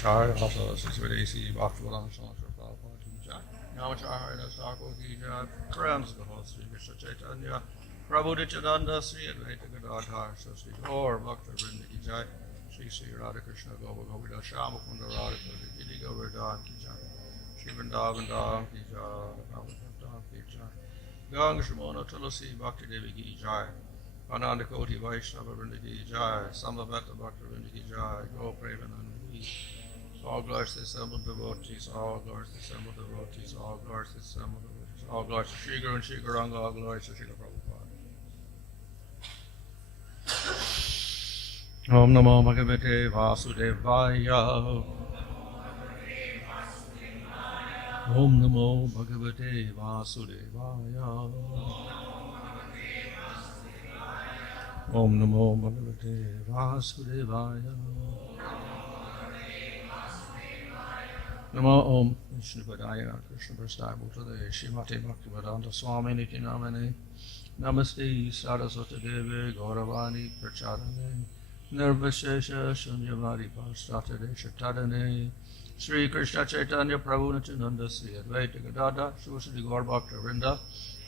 Jai Hasa Siswadesi Bhaktivedanta Swami Prabhupada Ki Jai. Namacharya Thakur Ki Jai. Friends of the whole Sri Krishna Chaitanya Prabhu Nityananda Sri Advaita Gadadhar Sri Gaur Bhakta Vrinda Ki Jai. Sri Radha Krishna Gopa Govida Shama Kunda Radha Giri Govardhan Ki Jai. Shri Vrindavan Dham Ki Jai. Dham Ki Jai. Ganga Shramona Tulasi Bhakti Devi Ki Jai. Ananda Koti Vaishnava Vrinda Ki Jai. Samaveta Bhakta Vrinda Ki Jai. Go Premanand. All glories to the assembled devotees, all glories to the assembled devotees, all glories to the assembled devotees, all glories to Shri Guru and Shri Gauranga, all glories to Srila Prabhupada. Om Namo Bhagavate Vasudevaya. Om Namo Bhagavate Vasudevaya. Om Namo Bhagavate Vasudevaya. Namo Om Vishnupadaya Krishna Prasthaya Bhutale Srimati Bhaktivedanta Swami Niti Namane Namaste Saraswati Devi Gauravani Pracharane Nirvishesha Shunyavadi Pastrata Deshatadane Sri Krishna Chaitanya Prabhu Nityananda Sri Advaita Gadadhar Sri Gaur Bhakta Vrinda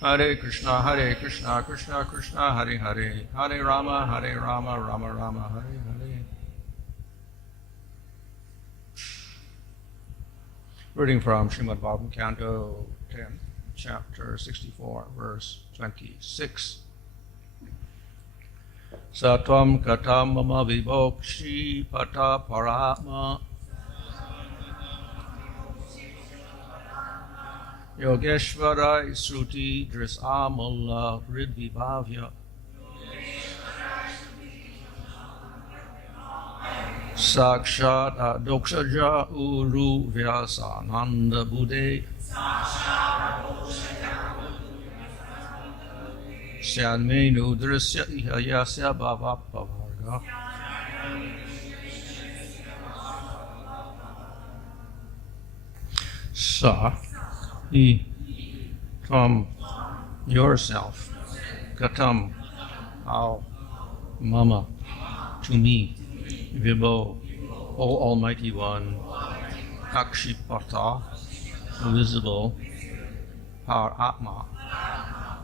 Hare Krishna Krishna Krishna Hare Hare Hare Rama Rama Rama Hare Hare. Reading from Srimad Bhagavatam, Canto 10, Chapter 64, Verse 26. Satvam katam mama vibhokshi pata paratma Yogeshvara Sruti Drisamalla Ridvibhavya Sakshat Dokshaja Uru Vyasa Nanda Buddhe Syanmenu Drisya Ihayasya Bhavapavarga. Sa from yourself, Katam, how, Mama, to me, Vibho, O Almighty One, Akshipata, visible, Par Atma,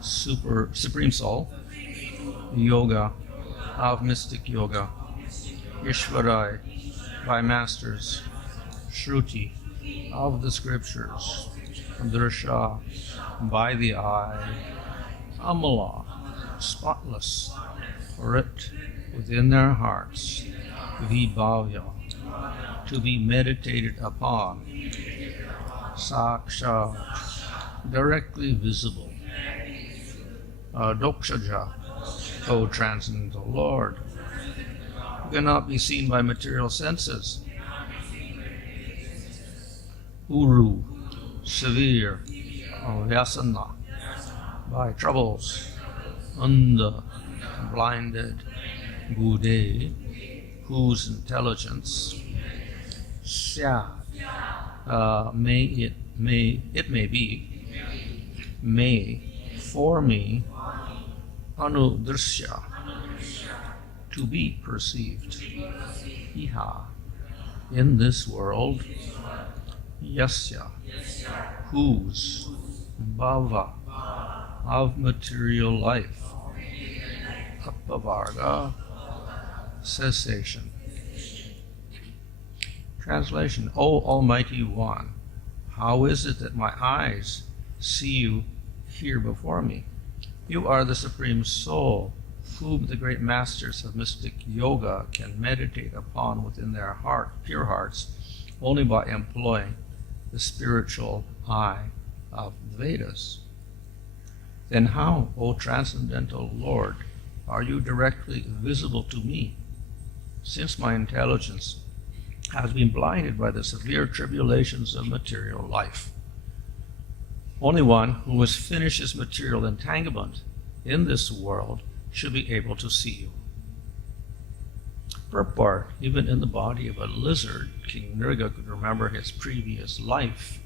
Supreme Soul, Yoga, of mystic yoga, Ishvarai, by masters, Shruti, of the scriptures, Drisha, by the eye, Amala, spotless, writ within their hearts, Vibhavya, to be meditated upon, Saksha, directly visible, Dokshaja, O transcendental Lord, who cannot be seen by material senses, Uru, severe, Vyasana, by troubles, Anda, blinded, Buddhe, whose intelligence, Syad, it may be, may, for me, Anudrisya, to be perceived, Iha, in this world, Yasya, whose, Bhava, of material life, Apavarga, cessation. Translation: O Almighty One, how is it that my eyes see you here before me? You are the Supreme Soul, whom the great masters of mystic yoga can meditate upon within their pure hearts, only by employing the spiritual eye of the Vedas. Then how, O Transcendental Lord, are you directly visible to me, since my intelligence has been blinded by the severe tribulations of material life? Only one who has finished his material entanglement in this world should be able to see you. Purport: even in the body of a lizard, King Nirga could remember his previous life,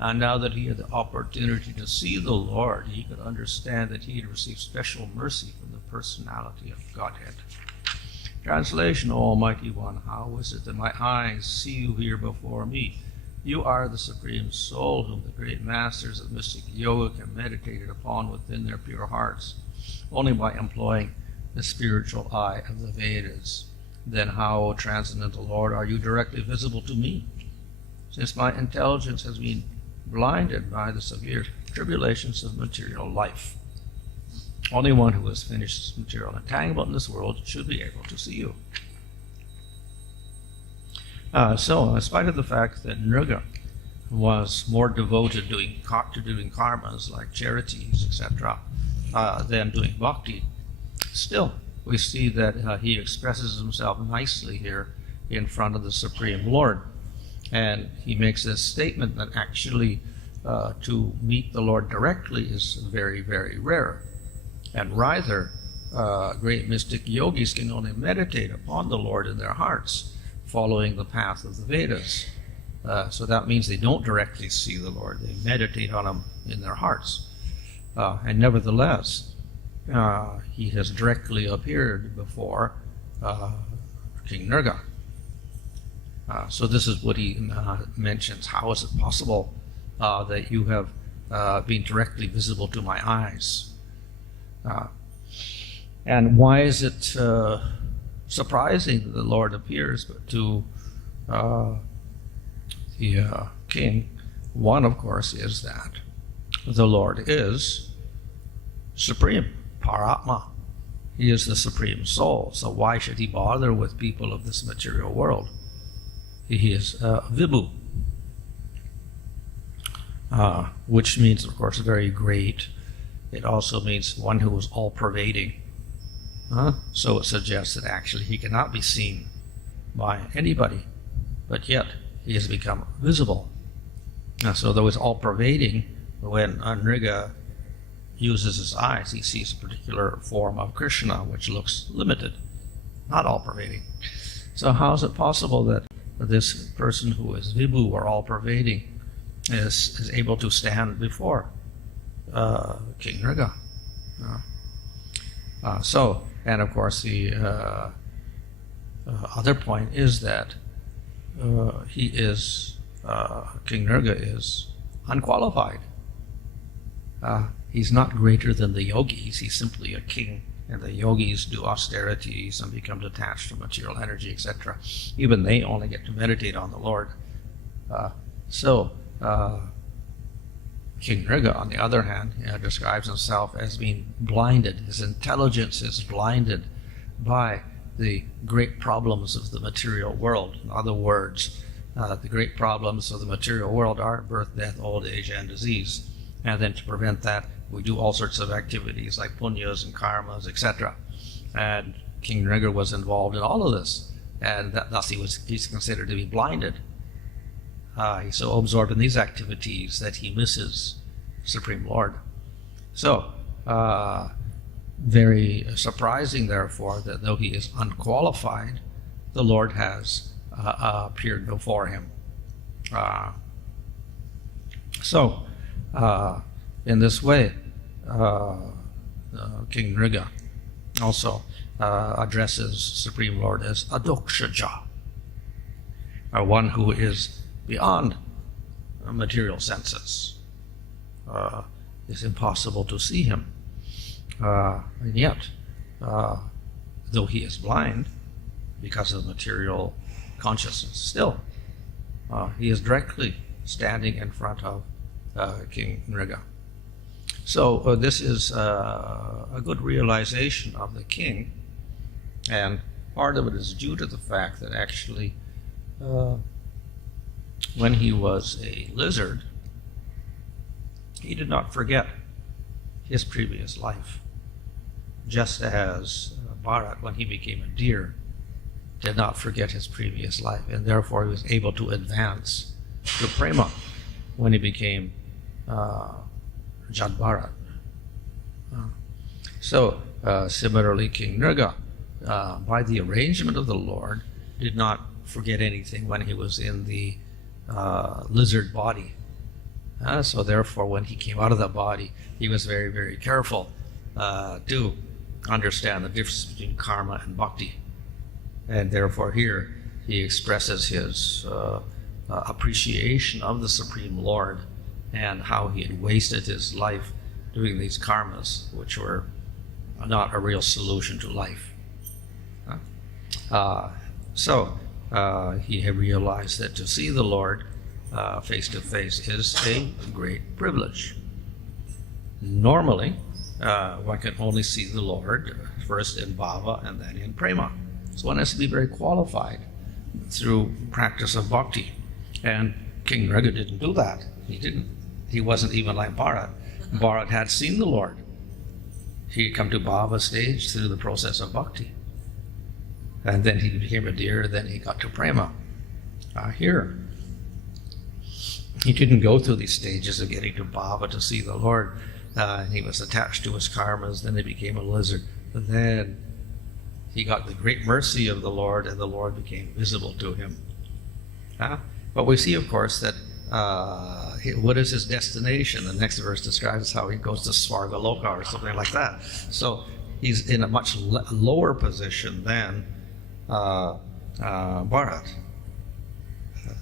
and now that he had the opportunity to see the Lord, he could understand that he had received special mercy from the personality of Godhead. Translation, O Almighty One, how is it that my eyes see you here before me? You are the Supreme Soul, whom the great masters of mystic yoga have meditated upon within their pure hearts, only by employing the spiritual eye of the Vedas. Then how, O Transcendental Lord, are you directly visible to me? Since my intelligence has been blinded by the severe tribulations of material life. Only one who has finished his material entanglement in this world should be able to see you. So, in spite of the fact that Nriga was more devoted to doing karmas like charities, etc., than doing bhakti, still we see that he expresses himself nicely here in front of the Supreme Lord. And he makes this statement that actually to meet the Lord directly is very, very rare. And rather, great mystic yogis can only meditate upon the Lord in their hearts, following the path of the Vedas. So that means they don't directly see the Lord. They meditate on him in their hearts. And nevertheless, he has directly appeared before King Nriga. So this is what he mentions. How is it possible that you have been directly visible to my eyes? And why is it surprising that the Lord appears to the king? One, of course, is that the Lord is supreme, Paratma. He is the Supreme Soul. So why should he bother with people of this material world? He is Vibhu, which means, of course, very great. It also means one who is all-pervading. So it suggests that actually he cannot be seen by anybody, but yet he has become visible. So though he's all-pervading, when Nriga uses his eyes, he sees a particular form of Krishna, which looks limited, not all-pervading. So how is it possible that this person who is Vibhu or all-pervading is able to stand before King Nriga? And of course the other point is that he is, King Nriga is unqualified. He's not greater than the yogis. He's simply a king, and the yogis do austerities and become detached from material energy, etc. Even they only get to meditate on the Lord. King Nriga, on the other hand, describes himself as being blinded. His intelligence is blinded by the great problems of the material world. In other words, the great problems of the material world are birth, death, old age, and disease. And then to prevent that, we do all sorts of activities like punyas and karmas, etc. And King Nriga was involved in all of this, and thus he's considered to be blinded. He's so absorbed in these activities that he misses Supreme Lord. So, very surprising, therefore, that though he is unqualified, the Lord has appeared before him. In this way, King Nriga also addresses Supreme Lord as Adokshaja, or one who is beyond material senses. It's impossible to see him. And yet, though he is blind because of material consciousness, still, he is directly standing in front of King Nriga. So this is a good realization of the king, and part of it is due to the fact that actually when he was a lizard, he did not forget his previous life, just as Bharat, when he became a deer, did not forget his previous life, and therefore he was able to advance to Prema when he became Jad Bharat. Similarly, King Nriga, by the arrangement of the Lord, did not forget anything when he was in the lizard body. So therefore, when he came out of that body, he was very, very careful to understand the difference between karma and bhakti. And therefore here he expresses his appreciation of the Supreme Lord and how he had wasted his life doing these karmas, which were not a real solution to life. So he had realized that to see the Lord face to face is a great privilege. Normally, one can only see the Lord first in bhava and then in prema. So one has to be very qualified through practice of bhakti. And King Nrega didn't do that. He didn't. He wasn't even like Bharat. Bharat had seen the Lord. He had come to bhava stage through the process of bhakti. And then he became a deer, then he got to prema. Here, he didn't go through these stages of getting to bhava to see the Lord. He was attached to his karmas, then he became a lizard. And then he got the great mercy of the Lord, and the Lord became visible to him. But we see, of course, that what is his destination? The next verse describes how he goes to Svargaloka or something like that. So he's in a much lower position than Bharat.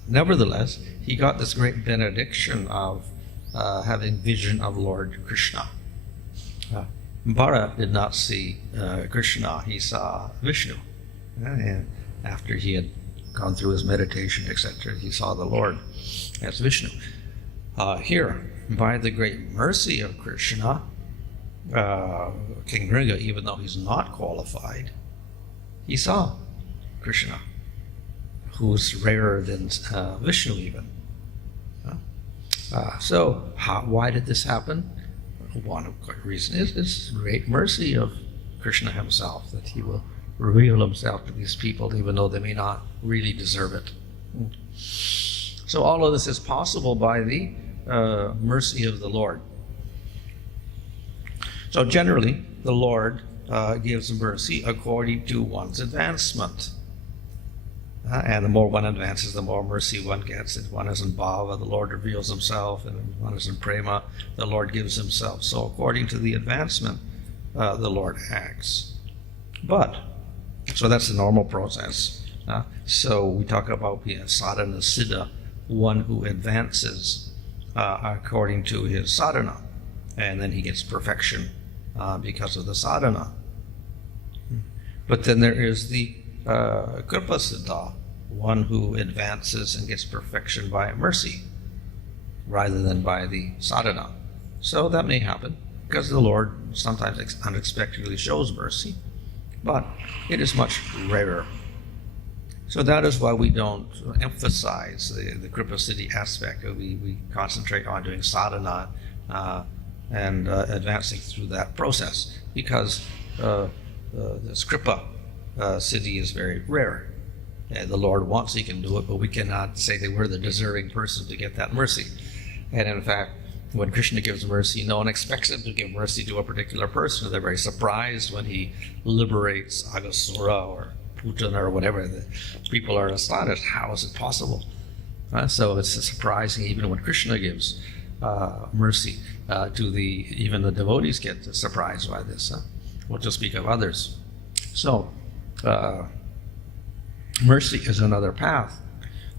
Nevertheless, he got this great benediction of having vision of Lord Krishna. Bharat did not see Krishna, he saw Vishnu. And after he had gone through his meditation, etc., he saw the Lord as Vishnu. Here, by the great mercy of Krishna, King Nrega, even though he's not qualified, he saw Krishna, who's rarer than Vishnu even. So why did this happen? One reason is this great mercy of Krishna himself, that he will reveal himself to these people even though they may not really deserve it. So all of this is possible by the mercy of the Lord. So generally, the Lord gives mercy according to one's advancement. And the more one advances, the more mercy one gets. If one is in bhava, the Lord reveals himself, and if one is in prema, the Lord gives himself. So according to the advancement, the Lord acts. So that's the normal process. So we talk about sadhana siddha, one who advances according to his sadhana, and then he gets perfection because of the sadhana. But then there is the kripa siddha, one who advances and gets perfection by mercy rather than by the sadhana. So that may happen because the Lord sometimes unexpectedly shows mercy, but it is much rarer. So that is why we don't emphasize the kripa siddhi aspect. We concentrate on doing sadhana and advancing through that process, because this kripa siddhi is very rare. The Lord wants he can do it, but we cannot say that we're the deserving person to get that mercy. And in fact, when Krishna gives mercy, no one expects him to give mercy to a particular person. They're very surprised when he liberates Aghasura or Putana or whatever. The people are astonished. How is it possible? So it's surprising even when Krishna gives mercy even the devotees get surprised by this. What to speak of others. So mercy is another path.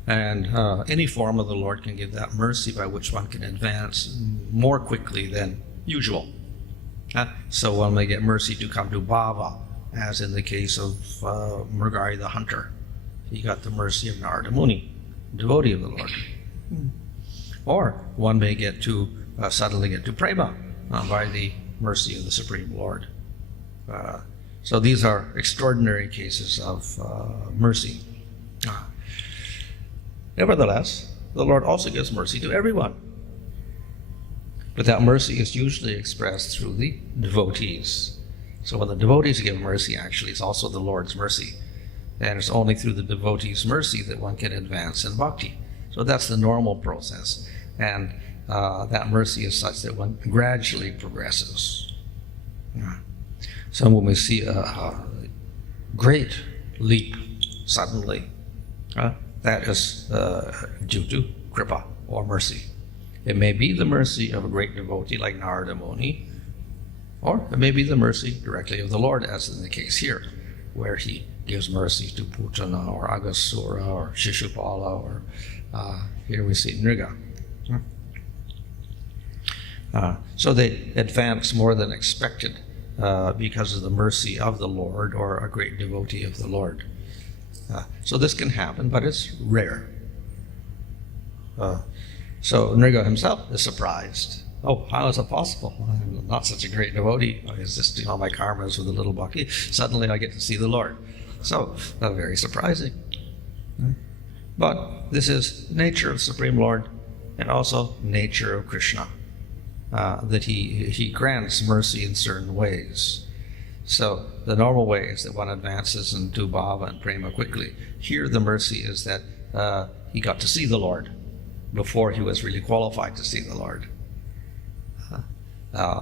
And any form of the Lord can give that mercy by which one can advance more quickly than usual. So one may get mercy to come to bhava, as in the case of Mrigari the hunter. He got the mercy of Narada Muni, devotee of the Lord. Or one may get to suddenly get to prema by the mercy of the Supreme Lord. So these are extraordinary cases of mercy. Nevertheless, the Lord also gives mercy to everyone. But that mercy is usually expressed through the devotees. So when the devotees give mercy, actually, it's also the Lord's mercy. And it's only through the devotees' mercy that one can advance in bhakti. So that's the normal process. And that mercy is such that one gradually progresses. So when we see a great leap suddenly, that is due to kripa, or mercy. It may be the mercy of a great devotee like Narada Muni, or it may be the mercy directly of the Lord, as in the case here, where he gives mercy to Putana or Agasura or Shishupala, or here we see Nriga. So they advance more than expected because of the mercy of the Lord or a great devotee of the Lord. So this can happen, but it's rare. So Nriga himself is surprised. Oh, how is it possible? I'm not such a great devotee. I was just doing all my karmas with a little bhakti. Suddenly I get to see the Lord. So, very surprising. But this is nature of the Supreme Lord and also nature of Krishna, that he grants mercy in certain ways. So the normal way is that one advances into bhava and prema quickly. Here the mercy is that he got to see the Lord before he was really qualified to see the Lord.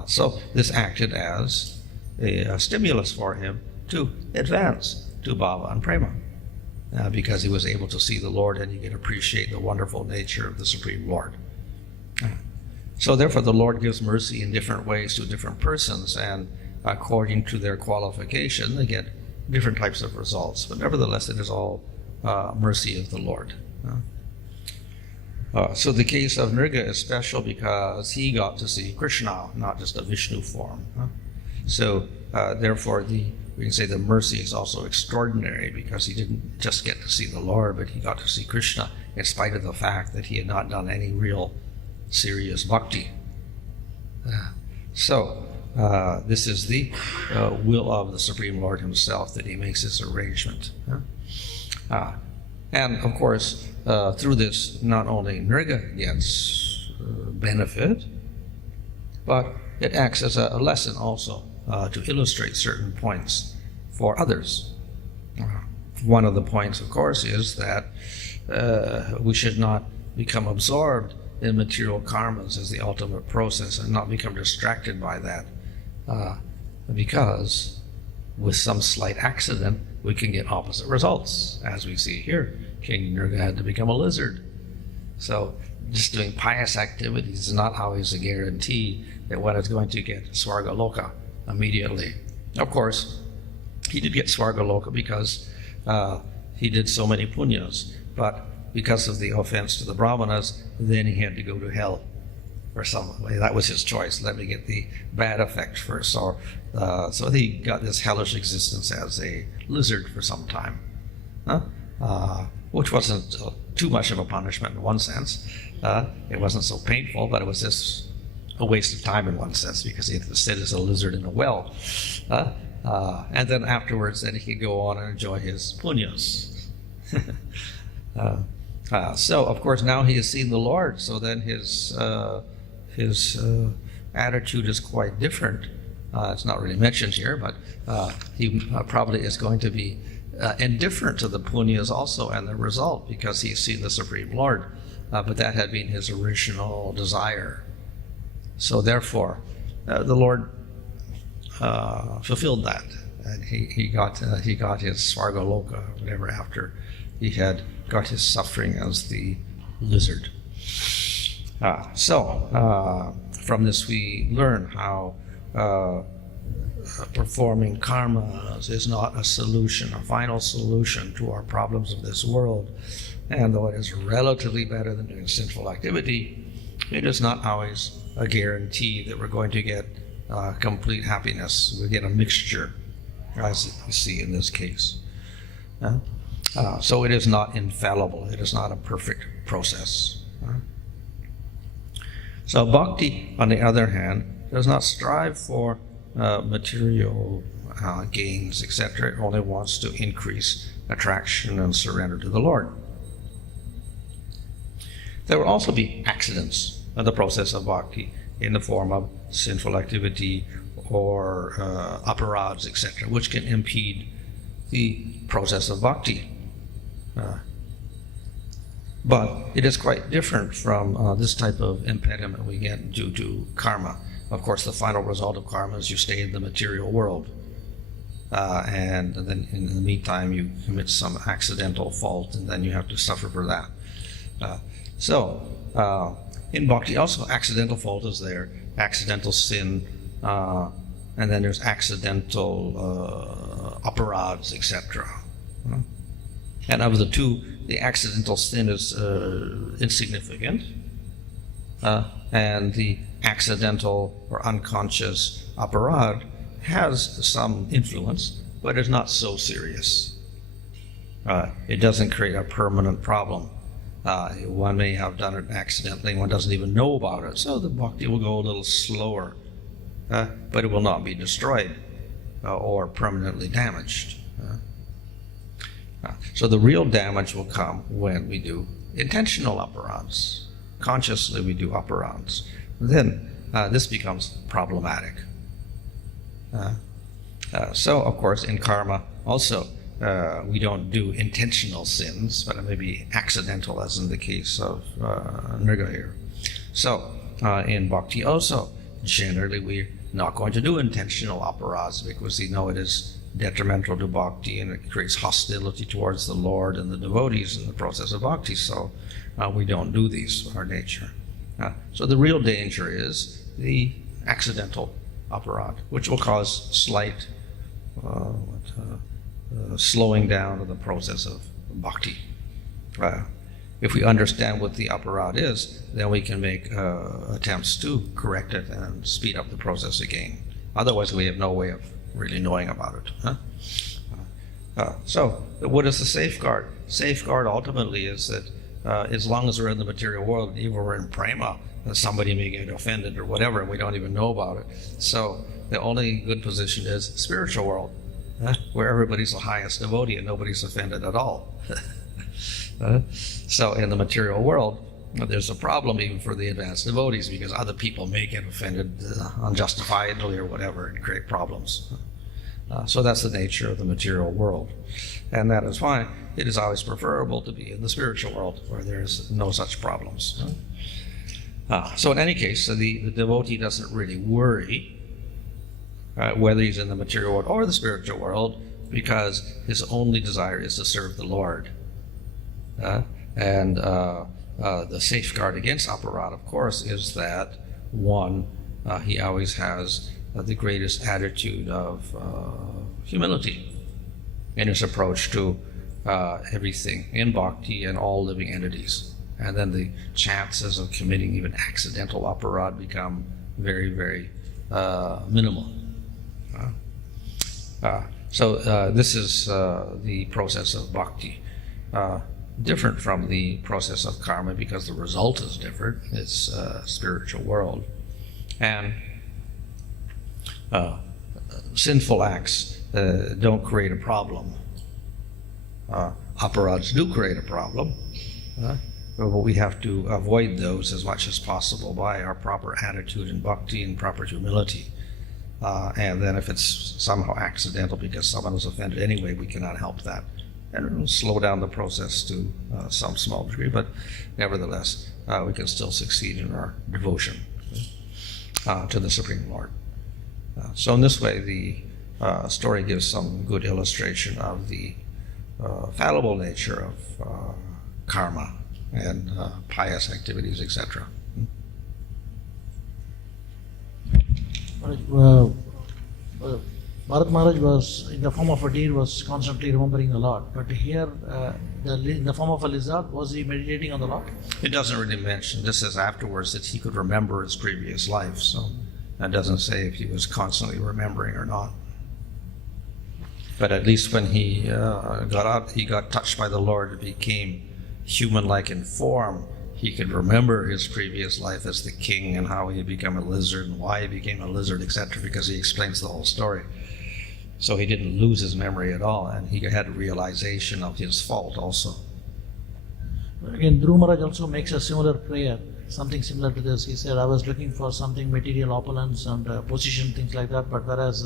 So this acted as a stimulus for him to advance to bhava and prema, because he was able to see the Lord and he could appreciate the wonderful nature of the Supreme Lord. So therefore the Lord gives mercy in different ways to different persons, and according to their qualification they get different types of results. But nevertheless it is all mercy of the Lord. So the case of Nriga is special because he got to see Krishna, not just a Vishnu form. So therefore we can say the mercy is also extraordinary because he didn't just get to see the Lord, but he got to see Krishna in spite of the fact that he had not done any real serious bhakti. So this is the will of the Supreme Lord himself, that he makes this arrangement. And of course, through this, not only Nriga gets benefit, but it acts as a lesson also to illustrate certain points for others. One of the points, of course, is that we should not become absorbed in material karmas as the ultimate process and not become distracted by that, because with some slight accident we can get opposite results, as we see here. King Nriga had to become a lizard. So just doing pious activities is not always a guarantee that one is going to get Svargaloka immediately. Of course, he did get Svargaloka because he did so many punyas, but because of the offense to the brahmanas, then he had to go to hell or some way. That was his choice. Let me get the bad effect first. So he got this hellish existence as a lizard for some time, which wasn't too much of a punishment in one sense. It wasn't so painful, but it was just a waste of time in one sense, because he had to sit as a lizard in a well. And then afterwards, then he could go on and enjoy his punyas. So, of course, now he has seen the Lord, so then his attitude is quite different. It's not really mentioned here, but he probably is going to be indifferent to the punyas also and the result, because he's seen the Supreme Lord. But that had been his original desire. So therefore, the Lord fulfilled that, and he got his Svargaloka, whatever, after he had got his suffering as the lizard. So from this we learn how performing karmas is not a solution, a final solution to our problems of this world. And though it is relatively better than doing sinful activity, it is not always a guarantee that we're going to get complete happiness. We get a mixture, as we see in this case. So it is not infallible. It is not a perfect process. So bhakti, on the other hand, does not strive for material gains, etc. It only wants to increase attraction and surrender to the Lord. There will also be accidents in the process of bhakti in the form of sinful activity or aparads, etc., which can impede the process of bhakti. But it is quite different from this type of impediment we get due to karma. Of course, the final result of karma is you stay in the material world. And then in the meantime, you commit some accidental fault, and then you have to suffer for that. So in bhakti also, accidental fault is there, accidental sin, and then there's accidental aparads, etc. And of the two, the accidental sin is insignificant, and the accidental or unconscious aparad has some influence, but is not so serious. It doesn't create a permanent problem. One may have done it accidentally, one doesn't even know about it, so the bhakti will go a little slower, but it will not be destroyed or permanently damaged. So the real damage will come when we do intentional aparads. Consciously we do aparads. Then this becomes problematic. So of course in karma also we don't do intentional sins, but it may be accidental, as in the case of Nriga here. So in bhakti also, generally we're not going to do intentional aparads because we know it is detrimental to bhakti and it creates hostility towards the Lord and the devotees in the process of bhakti. So we don't do these by our nature. So the real danger is the accidental aparad, which will cause slight slowing down of the process of bhakti. If we understand what the aparad is, then we can make attempts to correct it and speed up the process again. Otherwise, we have no way of really knowing about it. So what is the safeguard? Safeguard ultimately is that as long as we're in the material world, even when we're in prema, somebody may get offended or whatever, and we don't even know about it. So the only good position is spiritual world, where everybody's the highest devotee and nobody's offended at all. So in the material world, there's a problem even for the advanced devotees because other people may get offended unjustifiably or whatever and create problems. So that's the nature of the material world. And that is why it is always preferable to be in the spiritual world where there's no such problems. So in any case, the devotee doesn't really worry whether he's in the material world or the spiritual world because his only desire is to serve the Lord. And the safeguard against aparad, of course, is that one, he always has the greatest attitude of humility in his approach to everything in bhakti and all living entities. And then the chances of committing even accidental aparad become very, very minimal. So this is the process of bhakti. Different from the process of karma because the result is different. It's a spiritual world. And sinful acts don't create a problem. Aparads do create a problem, but we have to avoid those as much as possible by our proper attitude in bhakti and proper humility. And then if it's somehow accidental because someone was offended anyway, we cannot help that. And it'll slow down the process to some small degree, but nevertheless, we can still succeed in our devotion to the Supreme Lord. So in this way, the story gives some good illustration of the fallible nature of karma and pious activities, etc. Bharat Maharaj was, in the form of a deer, was constantly remembering the Lord. But here, in the form of a lizard, was he meditating on the Lord? It doesn't really mention. This says afterwards that he could remember his previous life. So that doesn't say if he was constantly remembering or not. But at least when he got out, he got touched by the Lord and became human-like in form. He could remember his previous life as the king and how he had become a lizard and why he became a lizard, etc., because he explains the whole story. So he didn't lose his memory at all, and he had a realization of his fault also. Again, Dhruva Maharaj also makes a similar prayer, something similar to this. He said, I was looking for something material opulence and position, things like that, but whereas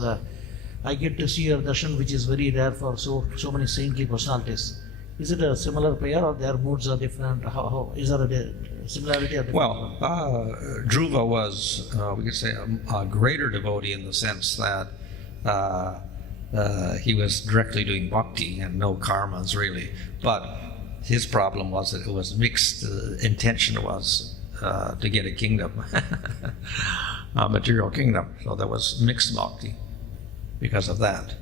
I get to see your darshan, which is very rare for so many saintly personalities. Is it a similar prayer, or their moods are different? How is there a similarity or difference? Well, Dhruva was, we could say, a greater devotee in the sense that he was directly doing bhakti and no karmas really. But his problem was that it was mixed. The intention was to get a kingdom, a material kingdom. So there was mixed bhakti because of that.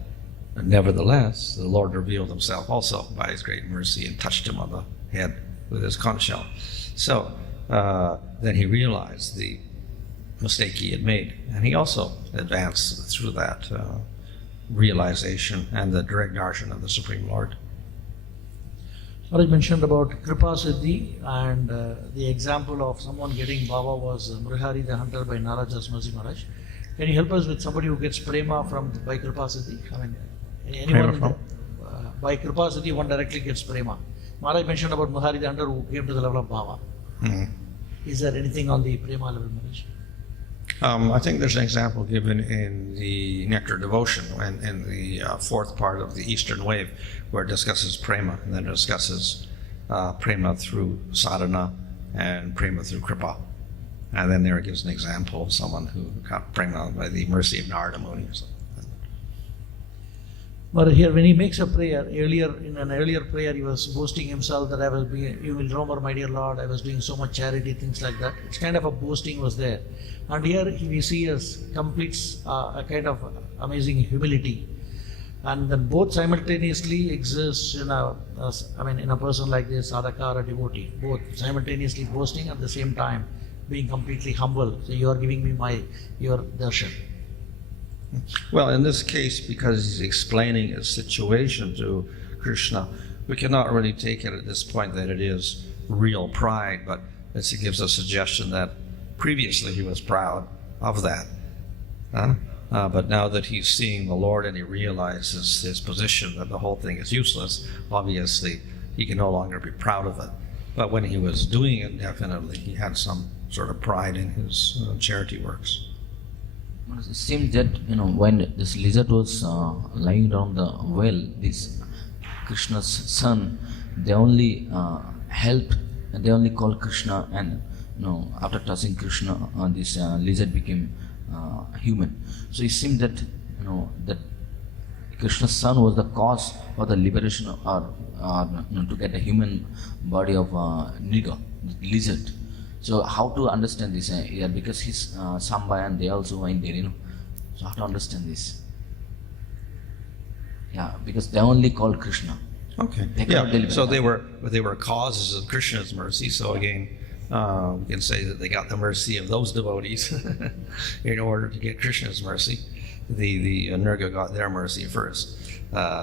Nevertheless, the Lord revealed himself also by his great mercy and touched him on the head with his conch shell. So then he realized the mistake he had made, and he also advanced through that realization and the direct darshan of the Supreme Lord. Maharaj mentioned about Kripa Siddhi, and the example of someone getting Baba was Mrihari the hunter by Narajas Mercy Maharaj. Can you help us with somebody who gets prema by Kripa Siddhi? I mean, anyone by Kripa Siddhi, one directly gets prema. Maharaj mentioned about Mrihari the hunter who came to the level of Baba. Mm-hmm. Is there anything on the prema level, Maharaj? I think there's an example given in the Nectar Devotion and in the fourth part of the Eastern Wave, where it discusses prema, and then it discusses prema through sadhana and prema through kripa. And then there it gives an example of someone who got prema by the mercy of Narada Muni or something. But here, when he makes a prayer, in an earlier prayer, he was boasting himself that you will remember, my dear Lord, I was doing so much charity, things like that. It's kind of a boasting was there. And here we see as completes a kind of amazing humility. And then both simultaneously exist in a person like this, sadhaka or a devotee, both simultaneously boasting at the same time being completely humble. So you are giving me your darshan. Well, in this case, because he's explaining his situation to Krishna, we cannot really take it at this point that it is real pride, but it gives a suggestion that previously he was proud of that. But now that he's seeing the Lord and he realizes his position, that the whole thing is useless, obviously he can no longer be proud of it. But when he was doing it, definitely he had some sort of pride in his charity works. It seems that when this lizard was lying down the well, this Krishna's son, they only helped, and they only called Krishna, and after touching Krishna, this lizard became human. So it seemed that that Krishna's son was the cause for the liberation, or to get a human body of Niga, the lizard. So how to understand this? Because he's Sambayan, they also went there, So how to understand this? Yeah, because they only called Krishna. Okay. So they were causes of Krishna's mercy. So again, we can say that they got the mercy of those devotees in order to get Krishna's mercy. The Nirga got their mercy first.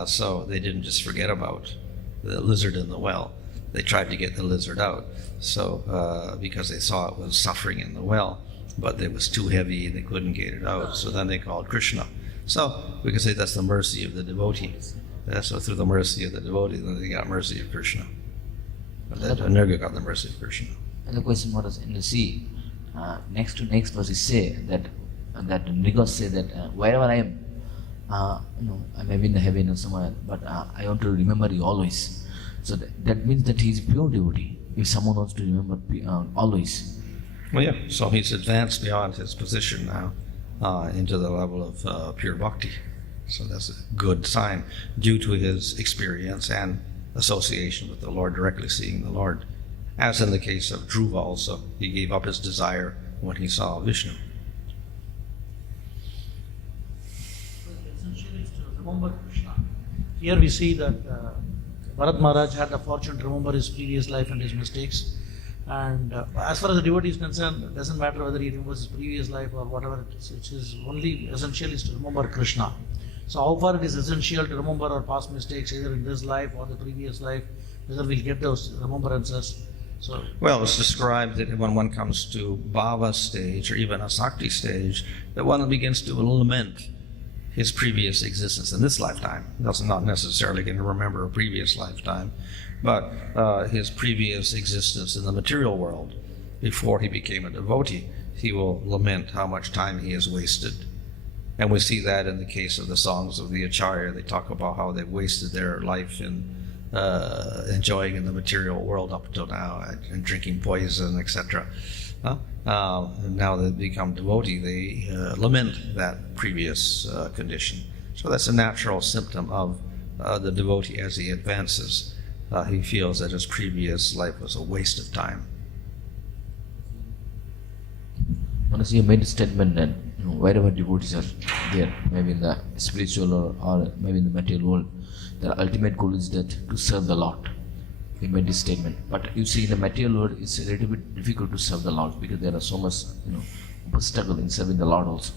So they didn't just forget about the lizard in the well. They tried to get the lizard out. So because they saw it was suffering in the well, but it was too heavy and they couldn't get it out. So then they called Krishna. So we can say that's the mercy of the devotee. So through the mercy of the devotee, then they got mercy of Krishna. But the Nirga got the mercy of Krishna. And the question was in the sea. Next verse is say that Nirga say that wherever I am, I may be in the heaven or somewhere, but I want to remember you always. So that means that he is pure devotee. If someone wants to remember always. Well, yeah. So he's advanced beyond his position now into the level of pure bhakti. So that's a good sign due to his experience and association with the Lord, directly seeing the Lord. As in the case of Dhruva also, he gave up his desire when he saw Vishnu. Essentially, to remember Krishna. Here we see that Bharat Maharaj had the fortune to remember his previous life and his mistakes. And as far as the devotee is concerned, it doesn't matter whether he remembers his previous life or whatever it is. It is only essential is to remember Krishna. So how far it is essential to remember our past mistakes, either in this life or the previous life, whether we'll get those remembrances. Well, it's described that when one comes to bhava stage or even a sakti stage, that one begins to lament his previous existence in this lifetime. That's not necessarily going to remember a previous lifetime, but his previous existence in the material world. Before he became a devotee, he will lament how much time he has wasted. And we see that in the case of the songs of the Acharya. They talk about how they've wasted their life in enjoying in the material world up till now, and drinking poison, etc. And now they become devotee, they lament that previous condition. So that's a natural symptom of the devotee as he advances. He feels that his previous life was a waste of time. Honestly, you made a statement that wherever devotees are there, maybe in the spiritual or maybe in the material world, their ultimate goal is that to serve the Lord. They made this statement. But you see, in the material world, it's a little bit difficult to serve the Lord because there are so much, obstacle in serving the Lord also.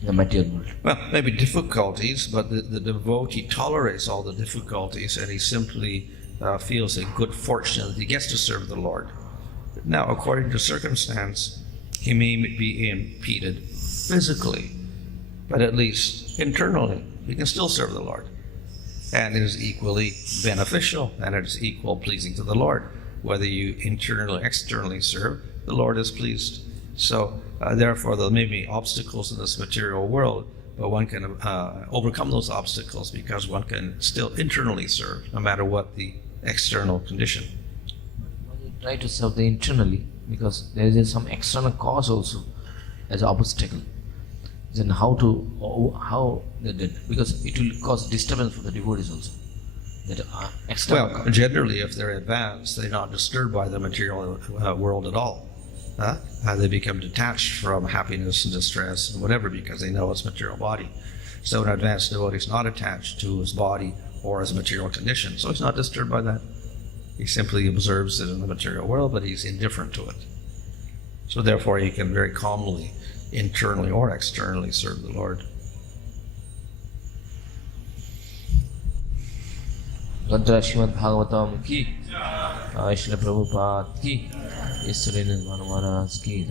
In the material world. Well, maybe difficulties, but the devotee tolerates all the difficulties and he simply feels a good fortune that he gets to serve the Lord. Now, according to circumstance, he may be impeded physically, but at least internally, he can still serve the Lord. And it is equally beneficial and it is equal pleasing to the Lord. Whether you internally or externally serve, the Lord is pleased. So, therefore, there may be obstacles in this material world, but one can overcome those obstacles because one can still internally serve, no matter what the external condition. When you try to serve the internally, because there is some external cause also as an obstacle, then how they did, because it will cause disturbance for the devotees also. That external Well, generally, if they're advanced, they're not disturbed by the material world at all. They become detached from happiness and distress and whatever because they know it's material body. So an advanced devotee is not attached to his body or his material condition. So he's not disturbed by that. He simply observes it in the material world, but he's indifferent to it. So therefore he can very calmly, internally or externally serve the Lord. Grantra Srimad Bhagavatam ki, Srila Prabhupada ki, Ishwari Nirvana Maharaj ki.